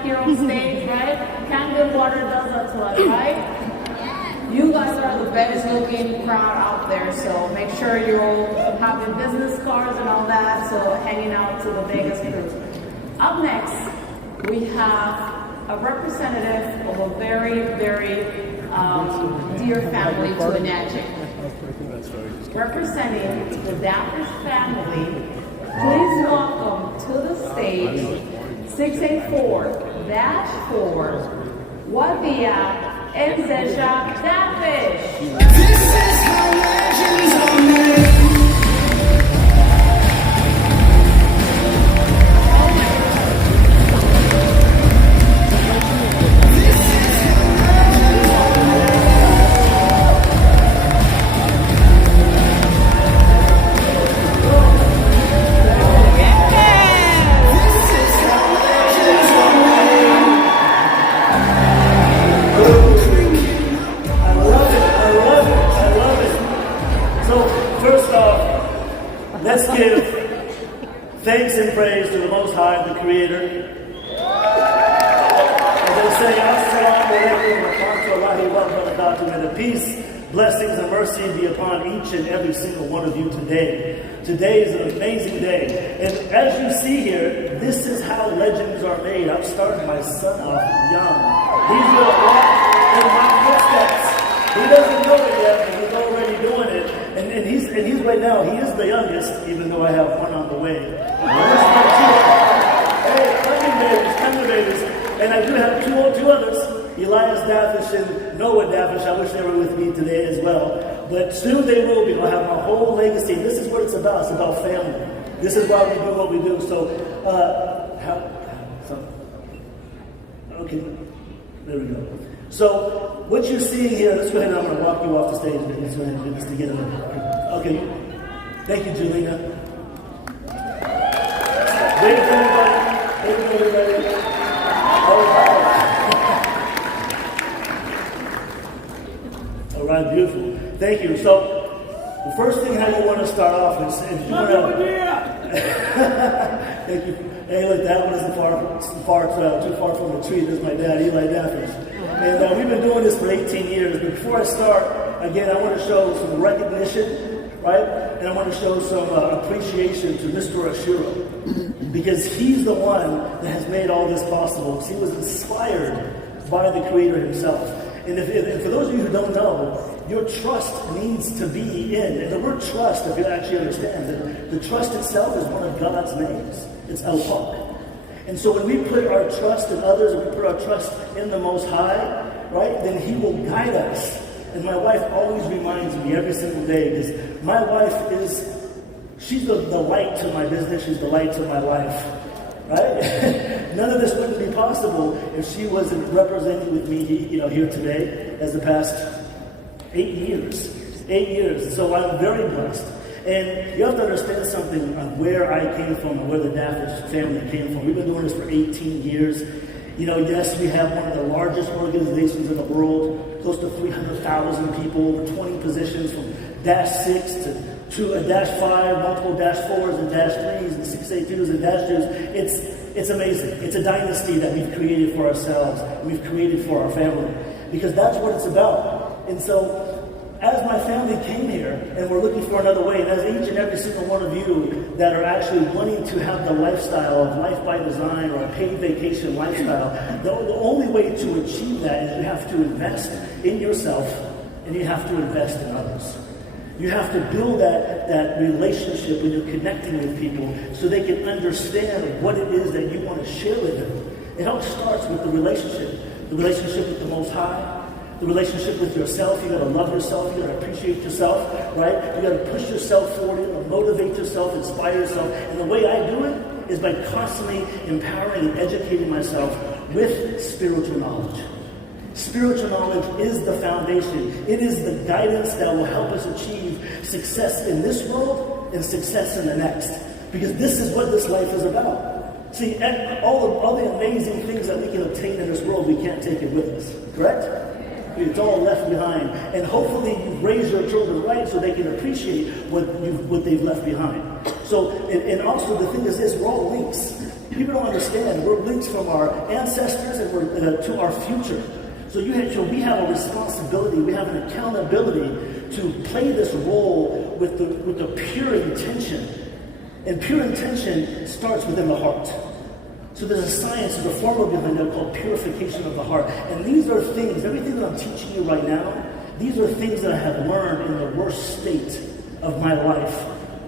back here on stage, right? Camden Water does that to us, right? You guys are the best looking crowd out there, so make sure you're all having business cards and all that, so hanging out to the Vegas cruise. Up next, we have a representative of a very, very dear family to Enagic. Representing the Dafesh family, please welcome to the stage 684-4 Wadia Dafesh. This is how legends are made. Let's give thanks and praise to the Most High, the Creator. As they say, Assalamu alaikum wa rahmatullahi wa barakatuh. May the peace, blessings, and mercy be upon each and every single one of you today. Today is an amazing day. And as you see here, this is how legends are made. I'm starting my son off young. He's going to walk in my footsteps. He doesn't know it yet, but he's already doing it. And he's right now, he is the youngest, even though I have one on the way. Hey, coming babies. And I do have two others, Elias Dafesh and Noah Dafesh. I wish they were with me today as well. But soon they will be. I'll have my whole legacy. This is what it's about. It's about family. This is why we do what we do. So, okay, there we go. So, what you're seeing here, let's go ahead and I'm going to walk you off the stage. Let's go ahead and do this together. Okay. Thank you, Julina. Wave to everybody. Wave to everybody. All right, beautiful. Thank you. So, the first thing how you want to start off is if you want to... Thank you. Hey, look, that one isn't too far from the tree. This is my dad, Eli Dafesh. And we've been doing this for 18 years. But before I start, again, I want to show some recognition, right? And I want to show some appreciation to Mr. Ashura, because he's the one that has made all this possible. He was inspired by the Creator himself. And for those of you who don't know, your trust needs to be in. And the word trust, if you actually understand it, the trust itself is one of God's names. It's Al-Haq. And so when we put our trust in others, and we put our trust in the Most High, right, then He will guide us. And my wife always reminds me every single day, because my wife she's the light to my business, she's the light to my life, right? None of this wouldn't be possible if she wasn't representing with me, here today as the past 8 years. 8 years. So I'm very blessed. And you have to understand something on where I came from and where the Dafesh family came from. We've been doing this for 18 years. Yes, we have one of the largest organizations in the world, close to 300,000 people, over 20 positions from -6 to a -5, multiple -4s and -3s and 682s and -2s. It's amazing. It's a dynasty that we've created for ourselves. We've created for our family, because that's what it's about. And so, as my family came here and we're looking for another way, and as each and every single one of you that are actually wanting to have the lifestyle of life by design or a paid vacation lifestyle, the only way to achieve that is you have to invest in yourself and you have to invest in others. You have to build that relationship when you're connecting with people so they can understand what it is that you want to share with them. It all starts with the relationship with the Most High, the relationship with yourself. You got to love yourself. You got to appreciate yourself, right? You got to push yourself forward. You got to motivate yourself, inspire yourself. And the way I do it is by constantly empowering and educating myself with spiritual knowledge. Spiritual knowledge is the foundation. It is the guidance that will help us achieve success in this world and success in the next. Because this is what this life is about. See, all the amazing things that we can obtain in this world, we can't take it with us. Correct? It's all left behind. And hopefully you raise your children right so they can appreciate what they've left behind. So, and also the thing is this, we're all links. People don't understand. We're linked from our ancestors and we're to our future. So we have a responsibility, we have an accountability to play this role with the pure intention. And pure intention starts within the heart. So there's a science, there's a formula behind that called purification of the heart. And these are things, everything that I'm teaching you right now, these are things that I have learned in the worst state of my life.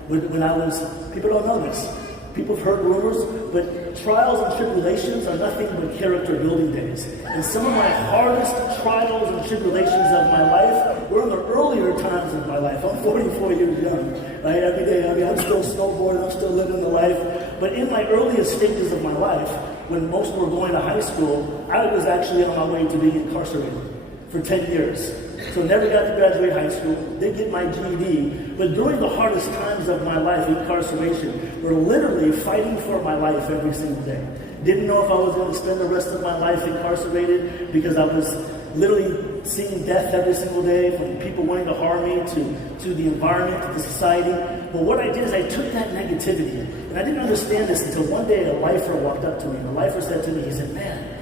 When I was, people don't know this. People have heard rumors, but trials and tribulations are nothing but character building days. And some of my hardest trials and tribulations of my life were in the earlier times of my life. I'm 44 years young, right? Every day, I'm still snowboarding, I'm still living the life. But in my earliest stages of my life, when most were going to high school, I was actually on my way to being incarcerated for 10 years. So never got to graduate high school, did get my GED, but during the hardest times of my life, incarceration, we're literally fighting for my life every single day. Didn't know if I was going to spend the rest of my life incarcerated because I was literally seeing death every single day, from people wanting to harm me to the environment, to the society. But what I did is I took that negativity, and I didn't understand this until one day a lifer walked up to me, and the lifer said to me, he said, man,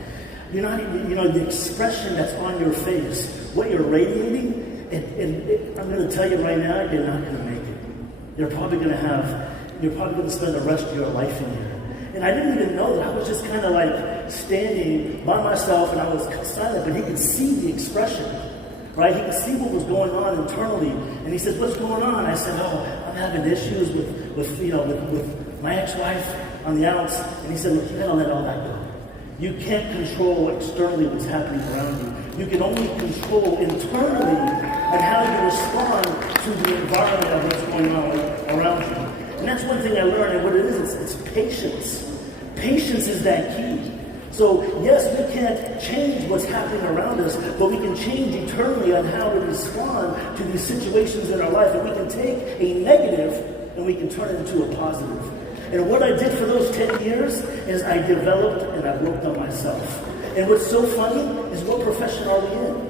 you're not even, the expression that's on your face, what you're radiating, I'm going to tell you right now, you're not going to make it. You're probably going to spend the rest of your life in here. And I didn't even know that. I was just kind of like standing by myself, and I was silent, but he could see the expression, right? He could see what was going on internally. And he said, what's going on? I said, I'm having issues with my ex-wife on the outs. And he said, look, you got to let all that go. You can't control externally what's happening around you. You can only control internally and how you respond to the environment of what's going on around you. And that's one thing I learned, and what it is, it's patience. Patience is that key. So yes, we can't change what's happening around us, but we can change eternally on how we respond to these situations in our life. And we can take a negative and we can turn it into a positive. And what I did for those 10 years is I developed and I worked on myself. And what's so funny is, what profession are we in?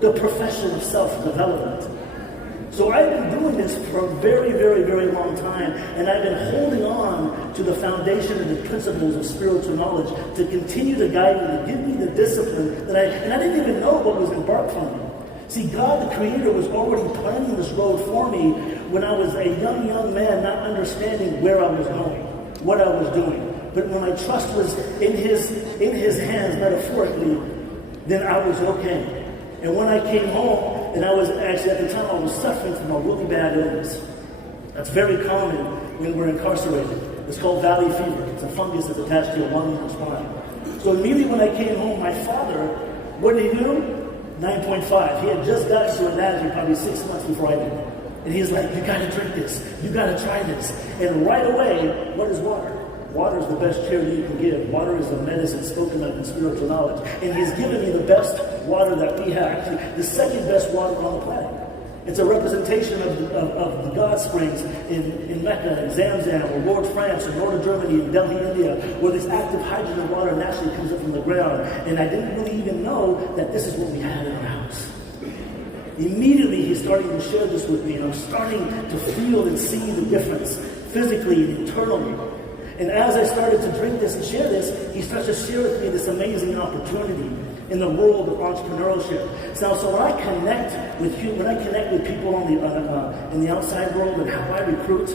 The profession of self-development. So I've been doing this for a very, very, very long time, and I've been holding on to the foundation and the principles of spiritual knowledge to continue to guide me, to give me the discipline and I didn't even know what was embarked on me. See, God, the Creator, was already planning this road for me when I was a young man, not understanding where I was going, what I was doing. But when my trust was in His hands, metaphorically, then I was okay. And when I came home, and I was actually, at the time, I was suffering from a really bad illness. That's very common when we're incarcerated. It's called valley fever. It's a fungus that's attached to your lung and your spine. So immediately when I came home, my father, what did he do? 9.5. He had just gotten to Enagic probably 6 months before I did. And he's like, you got to drink this. You got to try this. And right away, what is water? Water is the best charity you can give. Water is the medicine spoken of in spiritual knowledge. And He's given me the best water that we have. Actually, the second best water on the planet. It's a representation of the God springs in Mecca, in Zamzam, or Lourdes, France, or northern Germany, in Delhi, India, where this active hydrogen water naturally comes up from the ground. And I didn't really even know that this is what we had in our house. Immediately, he's starting to share this with me, and I'm starting to feel and see the difference, physically and internally. And as I started to drink this and share this, he starts to share with me this amazing opportunity in the world of entrepreneurship. So when I connect with people in the outside world and how I recruit,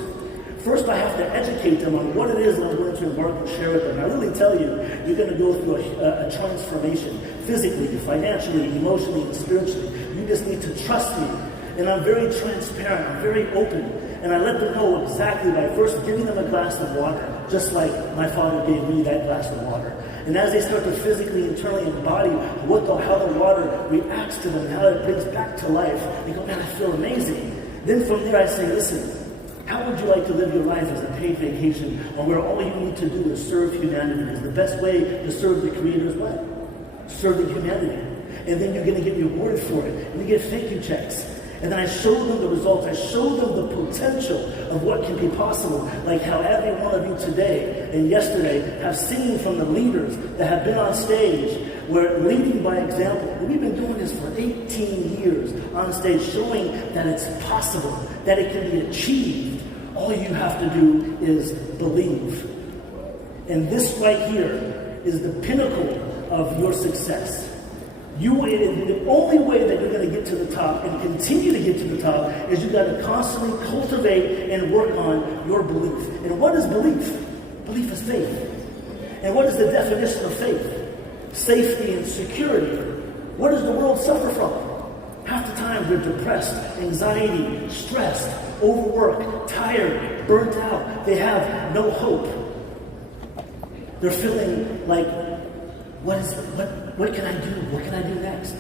first I have to educate them on what it is that I'm going to embark and share with them. I really tell you, you're going to go through a transformation, physically, financially, emotionally, and spiritually. You just need to trust me. And I'm very transparent, I'm very open. And I let them know exactly by first giving them a glass of water, just like my father gave me that glass of water. And as they start to physically, internally embody how the water reacts to them, how it brings back to life, they go, man, I feel amazing. Then from there I say, listen, how would you like to live your life as a paid vacation, or where all you need to do is serve humanity? Because the best way to serve the Creator is what? Serving humanity. And then you're going to get rewarded for it. And you get thank you checks. And then I showed them the results. I showed them the potential of what can be possible. Like how every one of you today and yesterday have seen from the leaders that have been on stage, where leading by example. We've been doing this for 18 years on stage, showing that it's possible, that it can be achieved. All you have to do is believe. And this right here is the pinnacle of your success. The only way that you're going to get to the top and continue to get to the top is you've got to constantly cultivate and work on your belief. And what is belief? Belief is faith. And what is the definition of faith? Safety and security. What does the world suffer from? Half the time they're depressed, anxiety, stressed, overworked, tired, burnt out. They have no hope. They're feeling like, what can I do? What can I do next?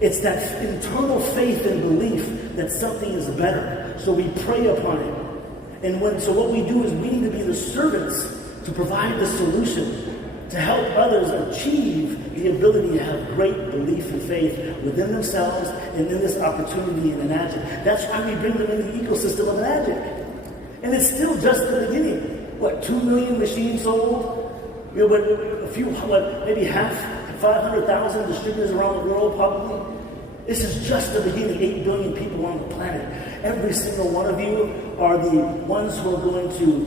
It's that internal faith and belief that something is better. So we pray upon it. So what we do is we need to be the servants to provide the solution, to help others achieve the ability to have great belief and faith within themselves and in this opportunity in Enagic. That's why we bring them into the ecosystem of Enagic. And it's still just the beginning. 2 million machines sold? Maybe 500,000 distributors around the world probably. This is just the beginning. 8 billion people on the planet. Every single one of you are the ones who are going to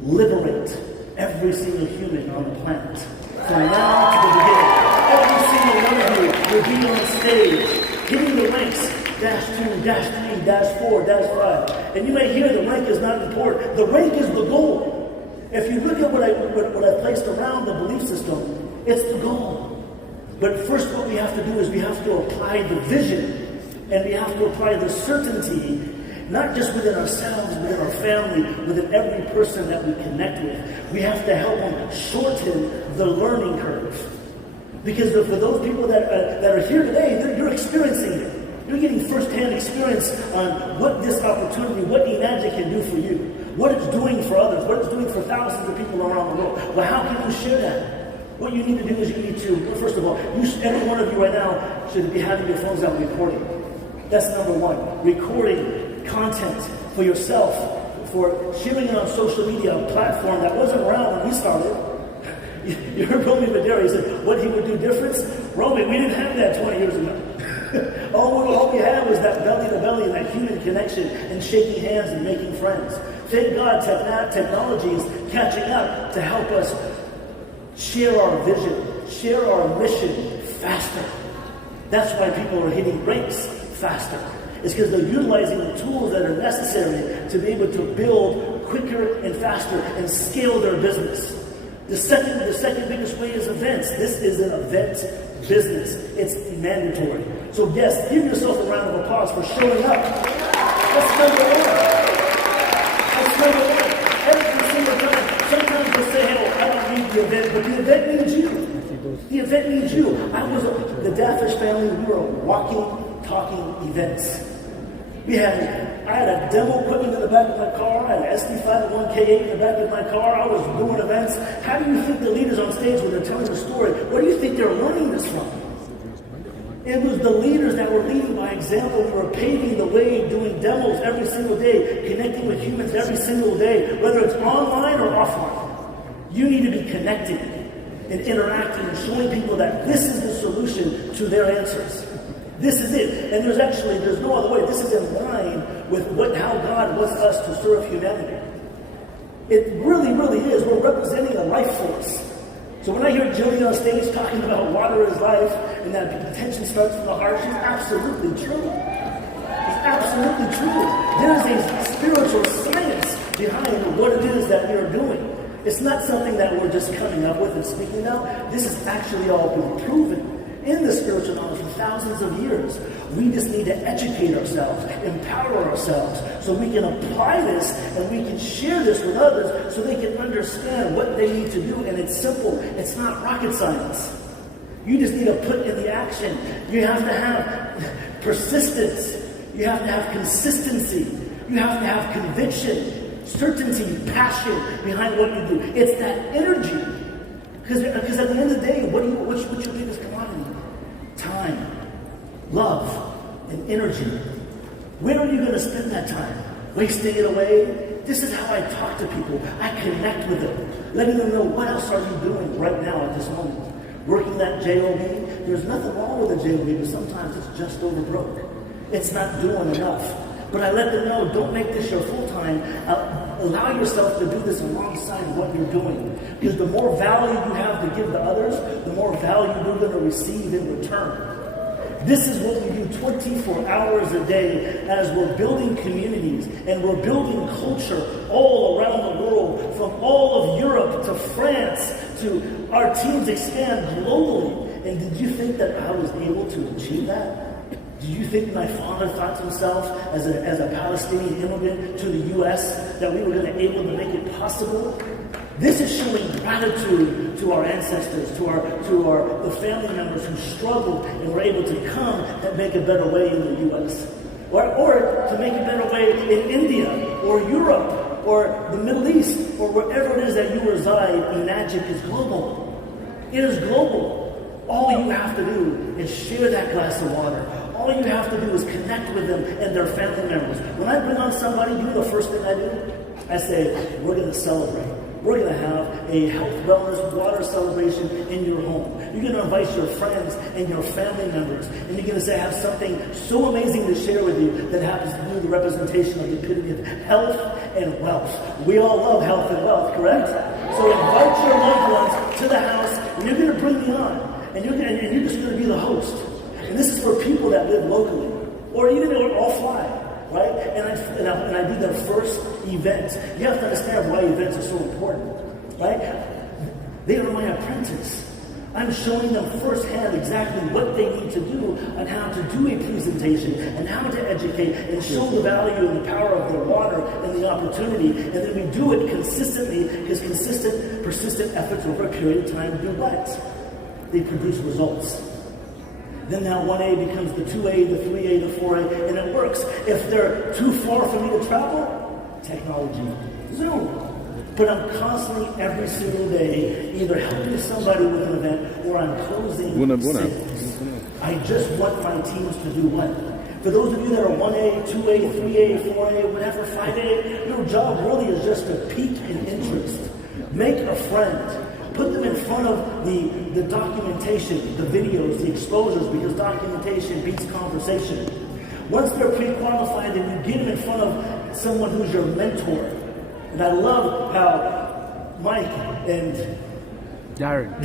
liberate every single human on the planet. From now to the beginning. Every single one of you will be on the stage, hitting the ranks, -2, -3, -4, -5. And you may hear the rank is not important. The rank is the goal. If you look at what I placed around the belief system, it's the goal. But first what we have to do is we have to apply the vision, and we have to apply the certainty, not just within ourselves, within our family, within every person that we connect with. We have to help them shorten the learning curve. Because for those people that are here today, you're experiencing it. You're getting first-hand experience on what this opportunity, what Enagic can do for you, what it's doing for others, what it's doing for thousands of people around the world. Well, how can you share that? What you need to do is you need to, first of all, every one of you right now should be having your phones out recording. That's number one. Recording content for yourself, for sharing it on social media, a platform that wasn't around when we started. You heard Romy Madera, he said, what he would do different? Romy, we didn't have that 20 years ago. all we had was that belly-to-belly and that human connection and shaking hands and making friends. Thank God technology is catching up to help us share our vision, share our mission faster. That's why people are hitting ranks faster. It's because they're utilizing the tools that are necessary to be able to build quicker and faster and scale their business. The second biggest way is events. This is an event business. It's mandatory. So yes, give yourself a round of applause for showing up. That's number one. That's number one. Every single time. Sometimes we'll say, hey, I don't need the event, but the event needs you. The event needs you. The Dafesh family, we were walking, talking events. I had a demo equipment in the back of my car. I had an SD501K8 in the back of my car. I was doing events. How do you think the leaders on stage, when they're telling the story, what do you think they're learning this from? It was the leaders that were leading by example. We were paving the way, doing demos every single day, connecting with humans every single day, whether it's online or offline. You need to be connecting and interacting and showing people that this is the solution to their answers. This is it. And there's no other way. This is in line with how God wants us to serve humanity. It really, really is. We're representing a life force. So when I hear Jillian on stage talking about water is life and that attention starts from the heart, she's absolutely true. It's absolutely true. There's a spiritual science behind what it is that we are doing. It's not something that we're just coming up with and speaking about. This has actually all been proven in the spiritual knowledge for thousands of years. We just need to educate ourselves, empower ourselves, so we can apply this and we can share this with others so they can understand what they need to do. And it's simple. It's not rocket science. You just need to put in the action. You have to have persistence. You have to have consistency. You have to have conviction, certainty, passion behind what you do. It's that energy. Because at the end of the day, what's your biggest commodity? Time, love, and energy. Where are you going to spend that time? Wasting it away? This is how I talk to people. I connect with them, letting them know what else are you doing right now at this moment. Working that JOB. There's nothing wrong with a JOB, but sometimes it's just over broke. It's not doing enough. But I let them know, don't make this your full-time. allow yourself to do this alongside what you're doing. Because the more value you have to give to others, the more value you're going to receive in return. This is what we do 24 hours a day as we're building communities and we're building culture all around the world, from all of Europe to France to our teams expand globally. And did you think that I was able to achieve that? Do you think my father thought to himself as a Palestinian immigrant to the U.S. that we were going to be able to make it possible? This is showing gratitude to our ancestors, to the family members who struggled and were able to come and make a better way in the U.S. Or to make a better way in India or Europe or the Middle East or wherever it is that you reside. Enagic is global. It is global. All you have to do is share that glass of water. All you have to do is connect with them and their family members. When I bring on somebody, you know the first thing I do? I say, we're going to celebrate. We're going to have a health, wellness, water celebration in your home. You're going to invite your friends and your family members. And you're going to say, have something so amazing to share with you that happens to be the representation of the epitome of health and wealth. We all love health and wealth, correct? So invite your loved ones to the house, and you're going to bring me on. And you're just going to be the host. And this is for people that live locally, or even offline. Right? And I do their first event. You have to understand why events are so important. Right? They are my apprentice. I'm showing them firsthand exactly what they need to do on how to do a presentation and how to educate and show the value and the power of their water and the opportunity. And then we do it consistently, because consistent, persistent efforts over a period of time do what? They produce results. Then that 1A becomes the 2A, the 3A, the 4A, and it works. If they're too far for me to travel, technology, Zoom. But I'm constantly, every single day, either helping somebody with an event or I'm closing sales. I just want my teams to do what? For those of you that are 1A, 2A, 3A, 4A, whatever, 5A, your job really is just to pique an interest. Make a friend. Put them in front of the documentation, the videos, the exposures, because documentation beats conversation. Once they're pre-qualified, then you get them in front of someone who's your mentor. And I love how Mike and Darren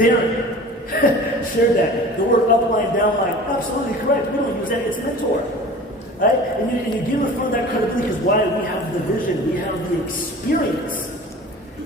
shared that. The word upline, downline, absolutely correct. We don't use that, it's mentor. Right? And you give them in front of that credibility, because why? We have the vision, we have the experience.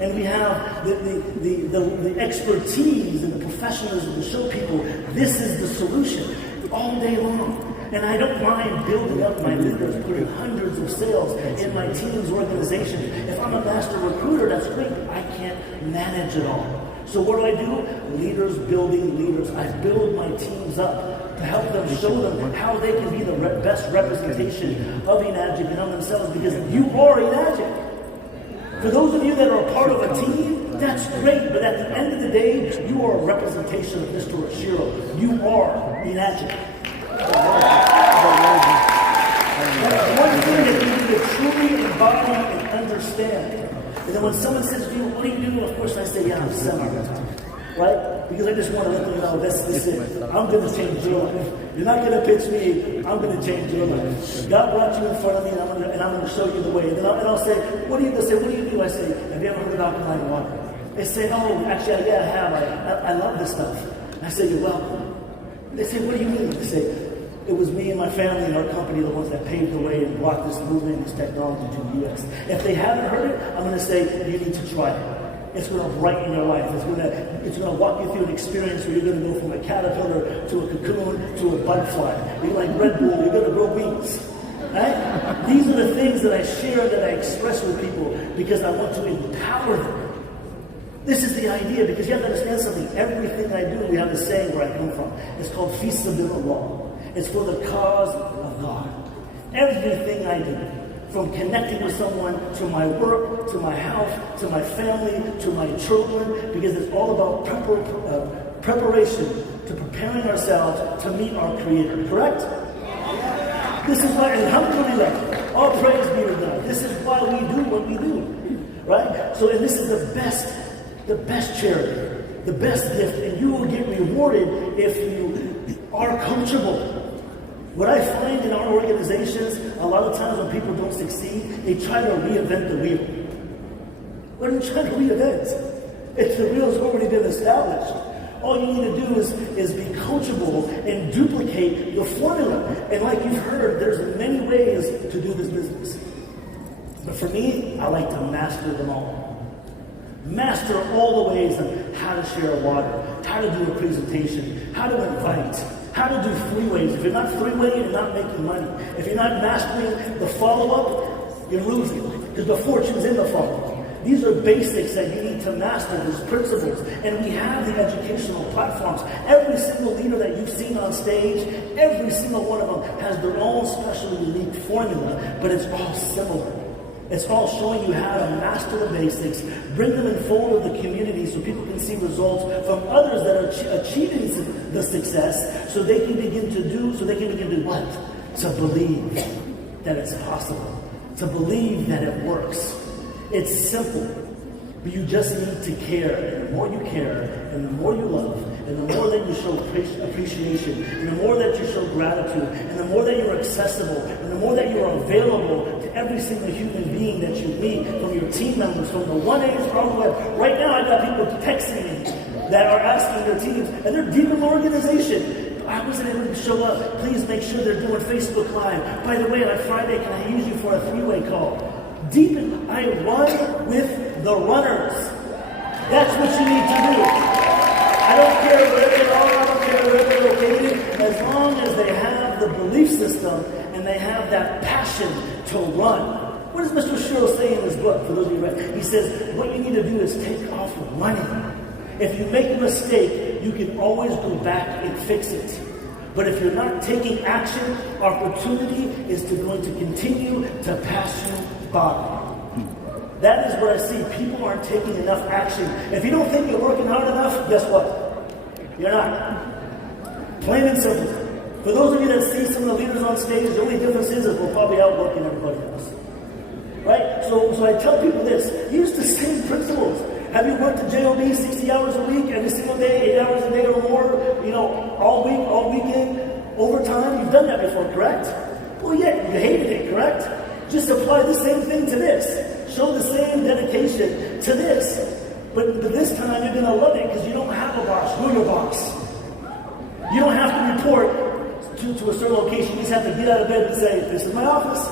And we have the expertise and the professionalism to show people this is the solution all day long. And I don't mind building up my leaders, putting hundreds of sales in my team's organization. If I'm a master recruiter, that's great. I can't manage it all. So what do? Leaders building leaders. I build my teams up to help them, show them how they can be the best representation of Enagic and of themselves, because you are Enagic. For those of you that are a part of a team, that's great, but at the end of the day, you are a representation of Mr. Oshiro. You are Enagic. That's one thing that you need to truly embody and understand. And then when someone says to you, what do you do? Of course I say, yeah, I'm selling. Right? Because I just want to let them know, this is it. I'm going to change your life. You're not going to pitch me, I'm going to change your life. God brought you in front of me, and I'm going to show you the way. And I'll say, what do you do? I say, have you ever heard of alkaline water? They say, oh, actually, yeah, I have. I love this stuff. I say, you're welcome. They say, what do you mean? They say, it was me and my family and our company, the ones that paved the way and brought this movement, this technology to the U.S. If they haven't heard it, I'm going to say, you need to try it. It's going to brighten your life. It's going to walk you through an experience where you're going to go from a caterpillar to a cocoon to a butterfly. You're like Red Bull, you're going to grow wings. Right? These are the things that I share, that I express with people, because I want to empower them. This is the idea, because you have to understand something. Everything I do, we have a saying where I come from. It's called Fisabilillah. It's for the cause of God. Everything I do, from connecting with someone, to my work, to my house, to my family, to my children, because it's all about preparation, to preparing ourselves to meet our Creator, correct? This is why, alhamdulillah, all praise be to God. This is why we do what we do, right? So, and this is the best charity, the best gift, and you will get rewarded if you are coachable. What I find in our organizations, a lot of times when people don't succeed, they try to reinvent the wheel. What are you trying to reinvent? If the wheel's already been established. All you need to do is be coachable and duplicate the formula. And like you've heard, there's many ways to do this business. But for me, I like to master them all. Master all the ways of how to share water, how to do a presentation, how to invite, how to do three-ways. If you're not three-way, you're not making money. If you're not mastering the follow-up, you're losing. Because the fortune's in the follow-up. These are basics that you need to master, these principles. And we have the educational platforms. Every single leader that you've seen on stage, every single one of them has their own special unique formula, but it's all similar. It's all showing you how to master the basics, bring them in fold of the community so people can see results from others that are achieving the success, so they can begin to do what? To believe that it's possible. To believe that it works. It's simple, but you just need to care. And the more you care, and the more you love, and the more that you show appreciation, and the more that you show gratitude, and the more that you're accessible, and the more that you're available to every single human being that you meet, from your team members, from the 1As on the web. Right now, I got people texting me that are asking their teams, and they're deep in the organization. I wasn't able to show up. Please make sure they're doing Facebook Live. By the way, on Friday, can I use you for a three-way call? I run with the runners. That's what you need to do. I don't care where they are, I don't care where they're located, as long as they have the belief system and they have that passion to run. What does Mr. Shiro say in his book, for those of you who read? He says, what you need to do is take off running. If you make a mistake, you can always go back and fix it. But if you're not taking action, opportunity is going to continue to pass you by. That is what I see. People aren't taking enough action. If you don't think you're working hard enough, guess what? You're not. Plain and simple. For those of you that see some of the leaders on stage, the only difference is that we're probably outworking everybody else. Right? So I tell people this. Use the same principles. Have you worked at JOB 60 hours a week, every single day, 8 hours a day or more, all week, all weekend, overtime? You've done that before, correct? Well, yeah, you hated it, correct? Just apply the same thing to this. Show the same dedication to this. But this time you're going to love it because you don't have a boss. You're your boss. You don't have to report to a certain location. You just have to get out of bed and say, this is my office.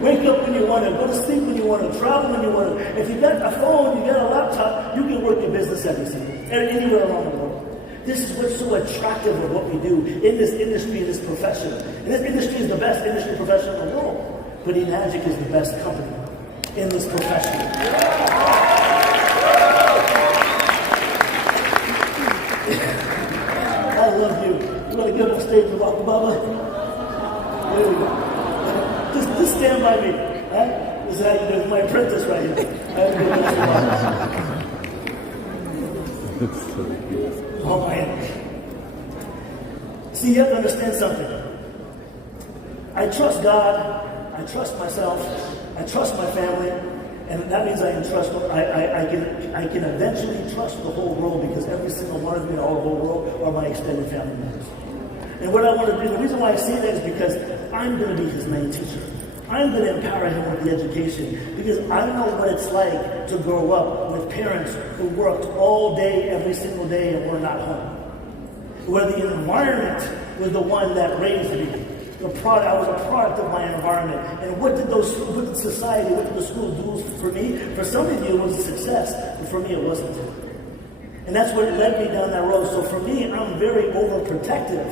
Wake up when you want to, go to sleep when you want to, travel when you want to. If you got a phone, you got a laptop, you can work your business anywhere around the world. This is what's so attractive of what we do in this industry, in this profession. And this industry is the best industry profession in the world. But Enagic is the best company in this profession. I love you. You want to get on stage and walk, Bubba? There we go. Just stand by me. Right? This is how you do it. My apprentice right here. Oh, man. See, you have to understand something. I trust God. I trust myself. I trust my family. And that means I can eventually trust the whole world, because every single one of you in all the whole world are my extended family members. And what I want to do, the reason why I say that is because I'm going to be his main teacher. I'm going to empower him with the education, because I know what it's like to grow up with parents who worked all day, every single day, and were not home. Where the environment was the one that raised me. I was a product of my environment. And what did society, what did the school do for me? For some of you, it was a success, but for me, it wasn't. And that's what led me down that road. So for me, I'm very overprotective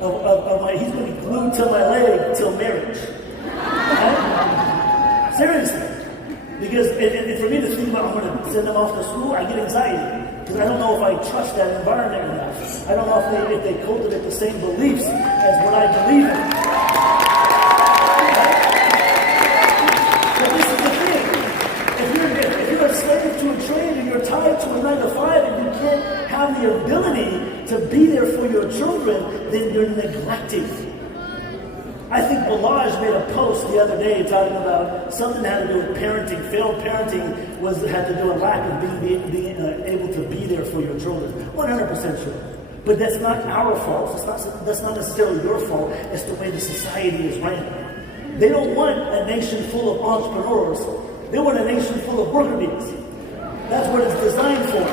of my, he's going to be glued to my leg till marriage. Right? Seriously. Because for me to think about, I'm going to send them off to school, I get anxiety. Because I don't know if I trust that environment enough. I don't know if they cultivate the same beliefs as what I believe in. But this is the thing. If you're a slave to a trade, and you're tied to a 9 to 5, and you can't have the ability to be there for your children, then you're neglecting. I think Balaj made a post the other day talking about something that had to do with parenting. Failed parenting had to do with lack of being able to be there for your children. 100% sure. But that's not our fault. That's not necessarily your fault. It's the way the society is ran. They don't want a nation full of entrepreneurs They want a nation full of worker bees. That's what it's designed for.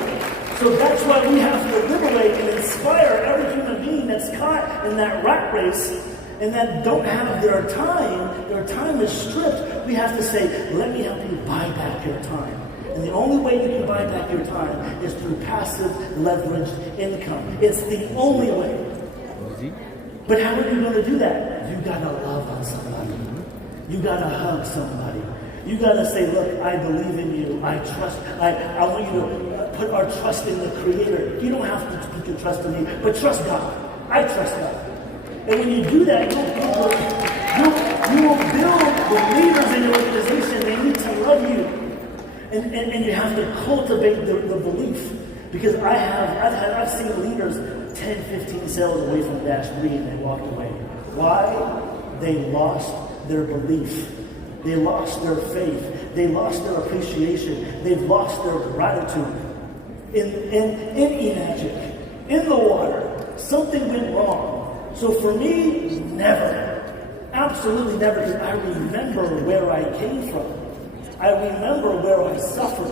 So that's why we have to liberate and inspire every human being that's caught in that rat race and that don't have their time is stripped. We have to say, let me help you buy back your time. And the only way you can buy back your time is through passive leveraged income. It's the only way. But how are you going to do that? You got to love on somebody. You got to hug somebody. You got to say, look, I believe in you. I trust. I want you to put our trust in the Creator. You don't have to put your trust in me, but trust God. I trust God. And when you do that, you will build the leaders in your organization. They need to love you. And you have to cultivate the belief. Because I've seen leaders 10, 15 sales away from dash 3 and they walked away. Why? They lost their belief. They lost their faith. They lost their appreciation. They've lost their gratitude. In Enagic, in the water, something went wrong. So for me, never. Absolutely never, because I remember where I came from. I remember where I suffered.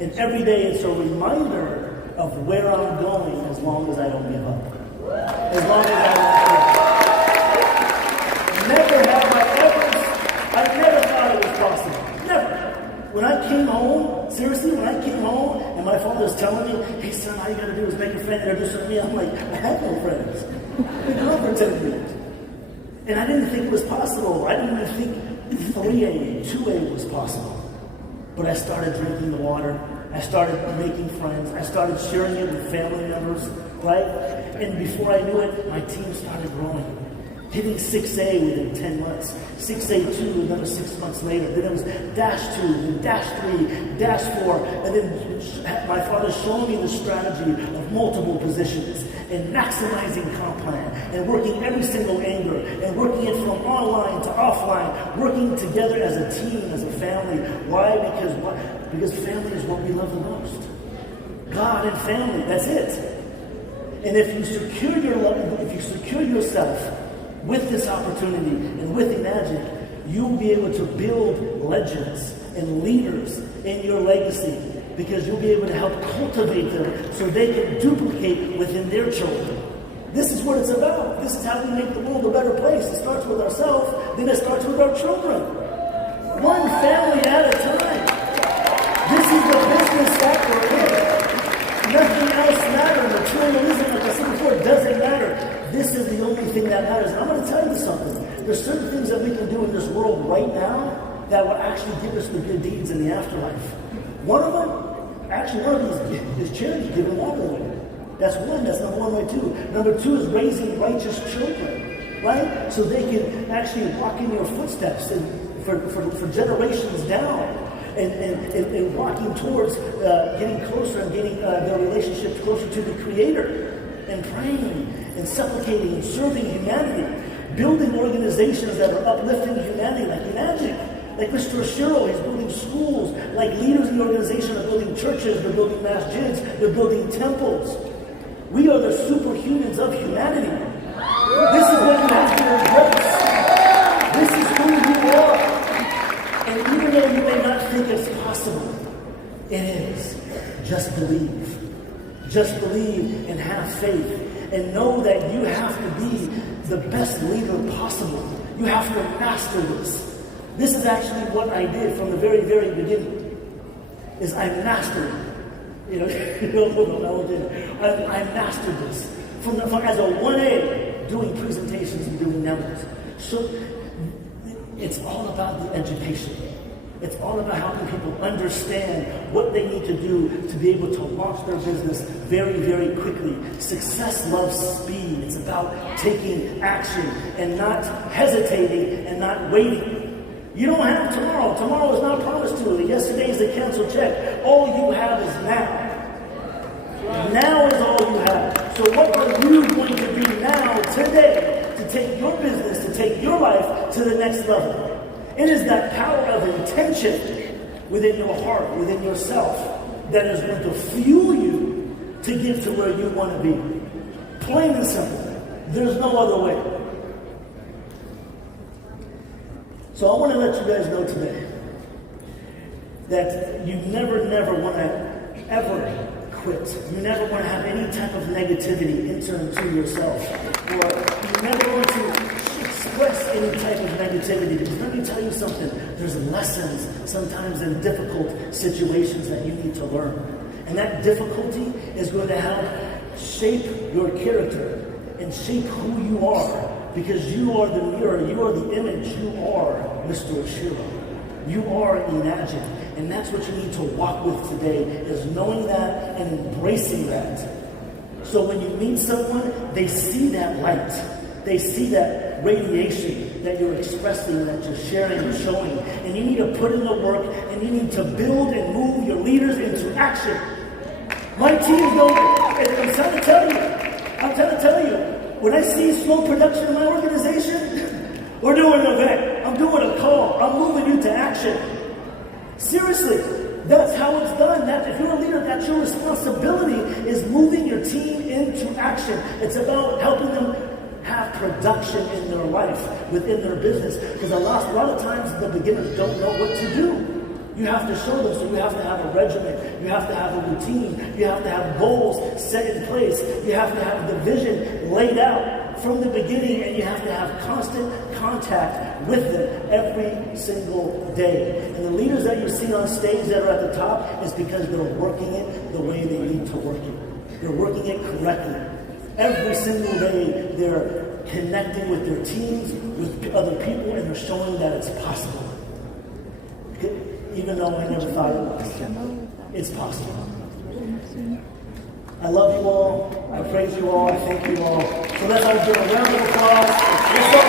And every day it's a reminder of where I'm going as long as I don't give up. As long as I don't give up. I never thought it was possible. Never. When I came home, seriously, and my father was telling me, hey son, all you gotta do is make a friend introduce me. I'm like, I have no friends. Been gone for 10 years. And I didn't think it was possible. I didn't even think 3A, 2A was possible. But I started drinking the water. I started making friends. I started sharing it with family members, right? And before I knew it, my team started growing. Hitting 6A within 10 months. 6A2 another 6 months later. Then it was dash 2, then dash 3, dash 4. And then my father showed me the strategy of multiple positions and maximizing comp plan and working every single angle and working it from online to offline, working together as a team, as a family. Why? Because family is what we love the most. God and family, that's it. And if you secure your love, if you secure yourself with this opportunity and with Enagic, you'll be able to build legends and leaders in your legacy, because you'll be able to help cultivate them so they can duplicate within their children. This is what it's about. This is how we make the world a better place. It starts with ourselves, then it starts with our children. One family at a time. This is the business that we're in. Nothing else matters. Materialism, like I said before, doesn't matter. This is the only thing that matters. And I'm going to tell you something. There's certain things that we can do in this world right now that will actually give us the good deeds in the afterlife. One of them is charity, giving water away. That's one. That's number 1 way 2. Number 2 is raising righteous children, right? So they can actually walk in your footsteps and for generations down. And walking towards getting closer and getting their relationships closer to the Creator, and praying and supplicating and serving humanity, building organizations that are uplifting humanity, like Enagic, like Mr. Ashiro. He's building schools. Like leaders in the organization are building churches, they're building masjids, they're building temples. We are the superhumans of humanity. This is what you have to embrace. This is who you are. And even though you may not think it's possible, it is. Just believe. Just believe and have faith. And know that you have to be the best leader possible. You have to master this. This is actually what I did from the very, very beginning. Is I mastered it. I mastered this. From as a 1A, doing presentations and doing numbers. So it's all about the education. It's all about helping people understand what they need to do to be able to launch their business very, very quickly. Success loves speed. It's about taking action and not hesitating and not waiting. You don't have tomorrow. Tomorrow is not promised to you. Yesterday is a canceled check. All you have is now. Now is all you have. So what are you going to do now, today, to take your business, to take your life to the next level? It is that power of intention within your heart, within yourself, that is going to fuel you to get to where you want to be. Plain and simple. There's no other way. So I want to let you guys know today that you never want to ever quit. You never want to have any type of negativity enter into yourself. Or you never want to express any type of negativity. Because let me tell you something, there's lessons sometimes in difficult situations that you need to learn. And that difficulty is going to help shape your character and shape who you are. Because you are the mirror, you are the image, you are Mr. Ashiro. You are Enagic. And that's what you need to walk with today, is knowing that and embracing that. So when you meet someone, they see that light. They see that radiation that you're expressing, that you're sharing and showing. And you need to put in the work, and you need to build and move your leaders into action. My teams don't, and I'm trying to tell you, when I see slow production in my organization, we're doing an event, I'm doing a call, I'm moving you to action. Seriously, that's how it's done. That if you're a leader, that's your responsibility, is moving your team into action. It's about helping them have production in their life, within their business. Because a lot of times the beginners don't know what to do. You have to show them, so you have to have a regimen, you have to have a routine, you have to have goals set in place, you have to have the vision laid out from the beginning, and you have to have constant contact with them every single day. And the leaders that you see on stage that are at the top is because they're working it the way they need to work it. They're working it correctly. Every single day they're connecting with their teams, with other people, and they're showing that it's possible. Even though I never thought it was. It's possible. I love you all. I praise you all. I thank you all. So let's all give a round of applause.